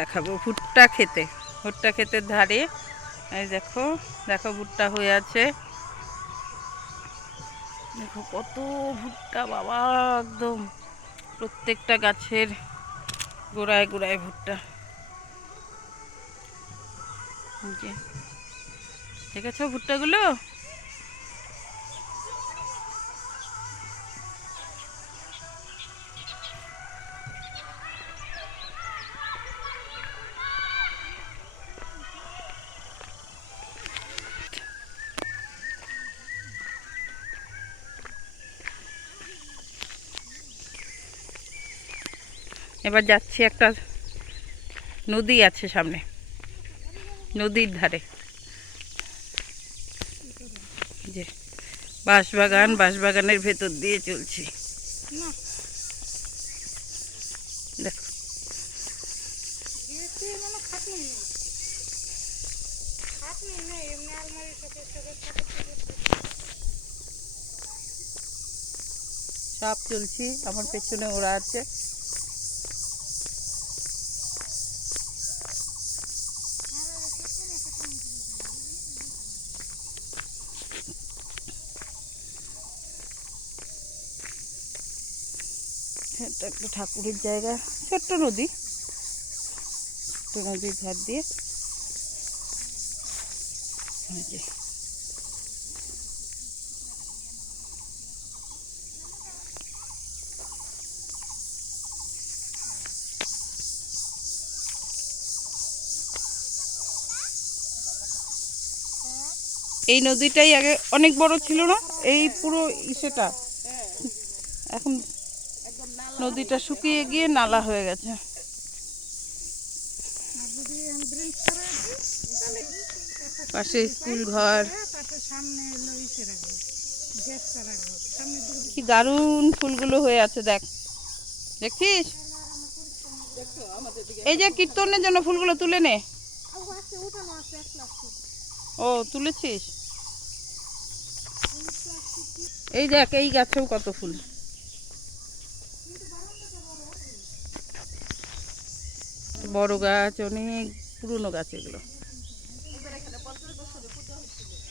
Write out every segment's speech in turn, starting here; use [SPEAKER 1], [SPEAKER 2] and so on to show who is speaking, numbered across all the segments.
[SPEAKER 1] দেখাবো, ভুট্টা খেতে। ভুট্টা ক্ষেতের ধারে, এই দেখো দেখো ভুট্টা হয়ে আছে। দেখো কত ভুট্টা, বাবা, একদম। প্রত্যেকটা গাছের গোড়ায় গোড়ায় ভুট্টা। যে, দেখেছ ভুট্টাগুলো? এবার যাচ্ছি একটা নদী আছে সামনে। নদীর ধারে। যে বাঁশবাগান, বাঁশবাগানের ভেতর দিয়ে চলছি। সাপ চলছি, আমার পেছনে ওরা আছে। এটা একটা ঠাকুরের জায়গা ছোট্ট নদী। ছোট্ট নদীর ধার দিয়ে। এই এই নদীটাই আগে অনেক বড় ছিল না? এই পুরো ইসেটা। এখন নদীটা শুকিয়ে গিয়ে নালা হয়ে গেছে। পাশে স্কুল ঘর। কি দারুণ ফুলগুলো হয়ে আছে, দেখ। দেখছিস? এই যে কীর্তনের জন্য ফুলগুলো তুলে নে। ও, তুলেছিস? এই দেখ, এই গাছেও কত ফুল। বড় গাছ অনেক পুরনো গাছ এগুলো।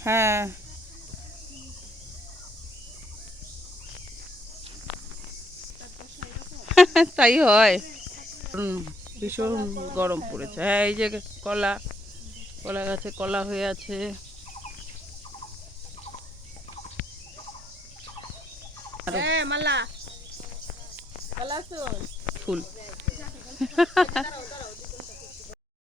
[SPEAKER 1] হ্যাঁ। তাই হয়। ভীষণ গরম পড়েছে। হ্যাঁ এই যে কলা কলা গাছে কলা হয়ে আছে। আরও
[SPEAKER 2] হ্যাঁ
[SPEAKER 1] ফুল।